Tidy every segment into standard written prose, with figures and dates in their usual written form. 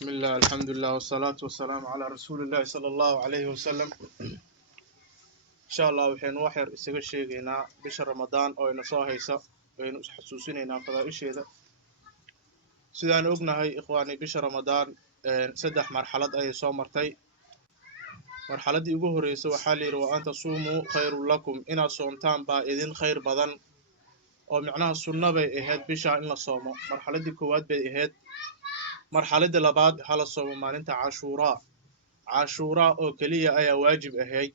بسم الله الحمد لله والصلاة والسلام على رسول الله صلى الله عليه وسلم إن شاء الله وحين وحر إسقى شيءنا بشهر رمضان أو نصاه هيسا وين حسوسيننا فضائش هذا سيدان أقنا هاي إخواني بشهر رمضان سدح مرحلة أي صومرتي مرحلة يجوه رئيس وحالي وأن تصوموا خير لكم إن صومتان با إذن خير بدن أو معناها السنة بإهاد بشهر إن صوموا مرحلة كواد بإهاد مرحلة لبعض حال الصوم مالنت عاشوراء oo kaliya ayaa waajib ahayd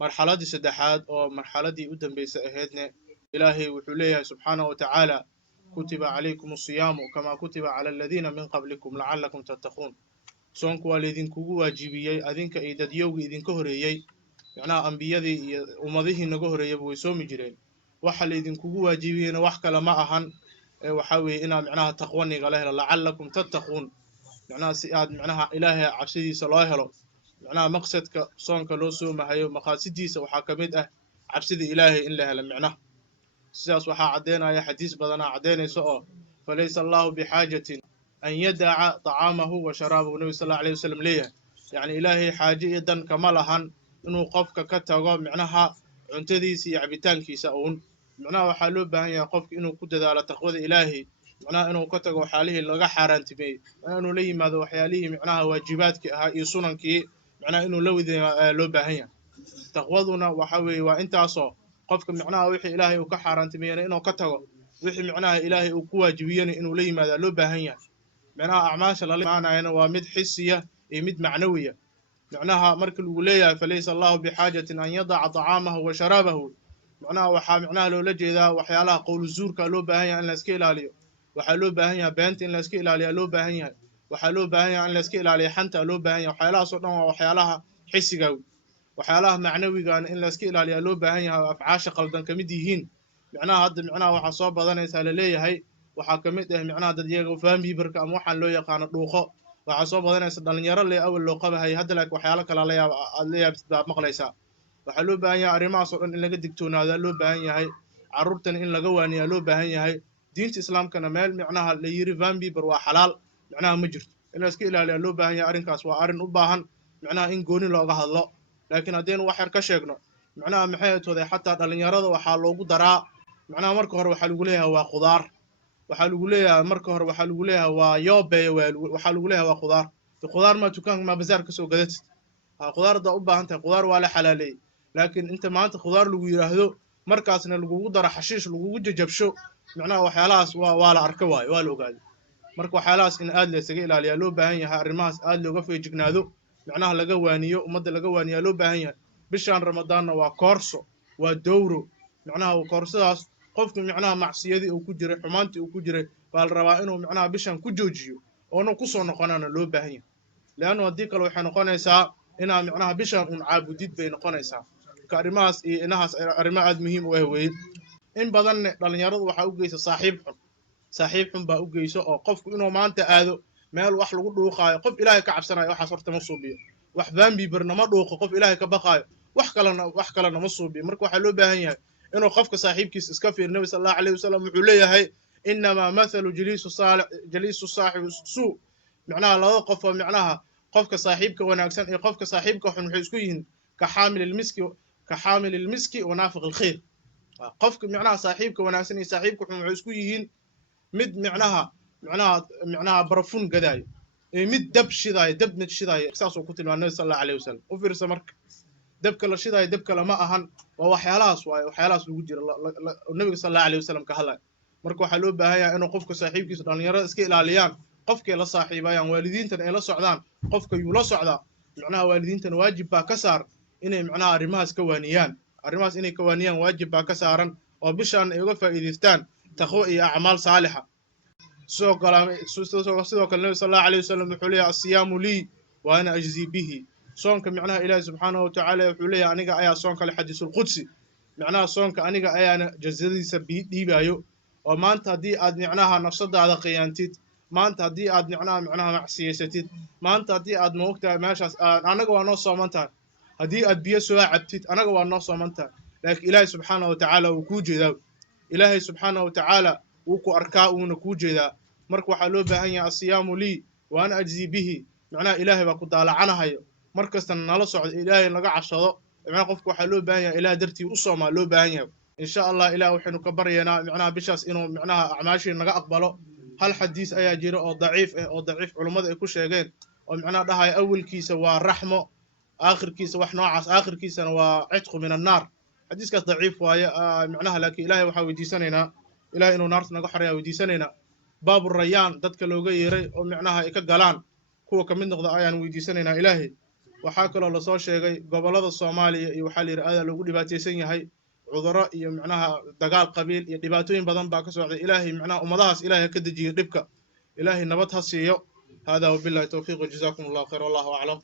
marxaladii saddexaad oo marxaladii u dambeysay ahaydna ilaahay wuxuu leeyahay subxaanahu wa tacaala kutiba calaykum asiyaamu kamaa kutiba cala aladiina min qablikum lacallakum tattaquun soonku waa laydinkugu waajibiyey adinka iyo dadyowgii idinka horeeyey macnaha ambiyadii iyo ummadihii naga horeeyaba way soomi jireen waxa laydinkugu waajibiyeyna wax kale ma ahan waxaa weeye inaad macnaha taqwaniga la helo lacallakum tattaquun معناها سياد معناها إلهي عبسدي صلاهلو معناها مقصدك صونك لو سومهايو مقاصدي سو حاكميد عبسدي إلهي إن لها معناه سياس وحا عدينا يا حديث بدنا عدينا سؤال فليس الله بحاجة أن يدع طعامه وشرابه النبي صلى الله عليه وسلم ليه يعني إلهي حاجة يدن كمالهن إنه قفك كتاغو معناها عنتديسي عبتانكي سأون معناها وحالو بهن يا قفك إنه كدد على تقوى إلهي معناها إنه كتاغو حاليه لغا حارانتمي إنه لي ماذا وحياليه معناها واجباتك هاي سننكي معناها إنه لو باهيا تقوضنا وحوي وإنت أصو قفك معناها وحي إلهي وكحارانتمي إنه كتاغو وحي معناها إلهي وكواجبيين إنه لي ماذا لو باهيا معناها أعماش الله معنا هنا ومد حسية مد معنوية معناها مركل الولاية فليس الله بحاجة أن يضع طعامه وشرابه معناها معناها لو لجي ذا وحيالها قول الزور كالو باهيا أن لاسكيل عليه وحلو باهيا بنت إن لاسكيل عليه لو باهيا وحلو باهيا أن لاسكيل عليه حنتا لو باهيا وحيالها صدنا وحيالها حسي قوي وحيالها معنوي كان إن لاسكيل عليه لو باهيا أفعاش قلبا كمديهين معناها هذا معناها وحصاب بدن يسال ليه هي وحاكمته معناها dad iyaga faham bibarka ama waxaan loo yaqaan dhuuqo waxa soo badanaysa dhalinyaro leh awal loo qabahay hadda laakiin waxyaalo kale la yaab maqlaysa waxa loo baahan yahay arrimahaas oo dhan in laga digtoonaado loo baahan yahay carruurtan in laga waaniyo loo baahan yahay diinta islaamkana meel micnaha la yiri faham bibar waa xalaal micnaha ma jirto in la iska ilaaliyo loo baahan yahay arrinkaas waa arrin u baahan micnaha in gooni looga hadlo laakiin haddeen wax yar ka sheegno micnaha maxay tahay xataa dhalinyarada waxa loogu daraa معناها مركه هور waxa lagu leeyahay waa khudaar waxa lagu leeyahay marka hore waxa lagu leeyahay waa yoobe waxa lagu leeyahay waa khudaar khudaar ma tukaan ma bazaar ka soo gadatid khudaarda u baahan tahay khudaar waa la xalaalay laakiin inta maanta khudaar lagu yiraahdo markaasna lagu daro xashiish lagu jajabsho macnaha waxyaalahaas waa la arka waa la ogaaday marka waxyaalahaas in aad la isaga ilaaliyo loo baahan yahay arrimahaas aad looga feejignaado macnaha laga waaniyo umada laga waaniyo loo baahan yahay bishan ramadaanna waa koorso waa dowro macnaha koorsadaas qofku micnaha macsiyadii uu ku jiray xumaantii uu ku jiray baa la rabaa inuu micnaha bishan ku joojiyo oo ku soo noqonana loo baahan yahay laana hadii kale waxay noqonaysaa inaa micnaha bishan un caabudid bay noqonaysaa ka arimahaas iyo inahaas arimo aad muhiim u ah weey in badan dhalinyaradu waxa u geysa saaxiib xun baa u geyso oo qofku inuu maanta aado meel wax lagu dhuuqaayo qof ilaahay ka cabsanayo waxa horta ma suubiyo wax bambi barnama dhuuqo qof ilaahay ka baqaayo wax kalena ma suubiyo marka waxa loo baahan yahay إنه خفك صاحبكيس إسكافي النبي صلى الله عليه وسلم وحوليه هاي إنما مثل جليس الصاحب سوء معناها لا وقف معناها خفك صاحبك وناكسن خفك صاحبك وحنحسكين كحامل المسك ونافق الخير خفك معناها صاحبك وناكسن صاحبك وحنحسكين مد معناها برفون قداي مد دب شداي دب نت شداي إحساسه كتل النبي صلى الله عليه وسلم وفي رسمك دبك لا شيء دبك لا ما أهن وحيالاس وحيالاس لو جير النبي صلى الله عليه وسلم كهلا marka waxa loo baahayaa inuu qofka saaxiibkiisa dhalinyarada iska ilaaliyaan qofkii la saaxiibayaan waalidiintan ay la socdaan qofka uu la socdaa macnaha waalidiintan waajib baa ka saar inay macnaha arrimahaas ka waaniyaan arrimahaas inay ka waaniyaan waajib baa ka saaran oo bishan ay uga faa'iideystaan taqwo iyo acmaal saalixa sidoo kale nabi sallallahu alayhi wasallam wuxuu leeyahay as-siyaamu li wa ana ajzi bihi soonka macnaha ilaahay subxaanahu wa ta'ala wuxuu leeyahay aniga ayaa soonka la xadiisul qudsi macnaha soonka aniga ayaana jazadiisa dhiibayo oo maanta hadii aad macnaha nafsadaada qiyaantid maanta hadii aad macnaha macsiyeysatid maanta hadii aad moogtahay meeshaas anaga waa noo soomantahay hadii aad biyo soo cabtid anaga waa noo soomantahay laakiin ilaahay subxaanahu wa ta'ala uu ku jeedaa ilaahay subxaanahu wa ta'ala uu ku arkaa uuna ku jeedaa marka waxa loo baahan yahay asiyaamu li وأنا أجزي به معناه إلهي بكون طالعنا هاي مركز نلا صعد إلهي لقى عشرة معناه قفك وحلو بانيا إله درتي أصلا لو بانيا إن شاء الله إله وحنو كبرينا معناه بشاس إنه معناه أعماشي نجا أقبله هل حديث أي جير أو ضعيف علماء يكون شيئين ومعناه ده هاي أول كيس والرحمة آخر كيس وإحنا عاص آخر كيس وعتق من النار حديث كاس ضعيف وهي معناها لكن إلهي وحاول يديسننا إلهي إنه نار نجا حريا ويديسننا باب الريان dadka looga yeeray oo micnaha ay ka galaan kuwa ka mid noqda ayaan weydiisanaynaa ilaahay waxaa kaloo la soo sheegay gobolada Soomaaliya iyo waxa la yiraahdaa lagu dhibaataysan yahay cudurro iyo micnaha dagaal qabiil iyo dhibaatooyin badan baa ka socday ilaahay micnaha ummadahaas ilaahay ka dejiyo dhibka ilaahay nabad ha siiyo hada wabillahi tawfiiq jazakumullahu khayr wallahu a'lam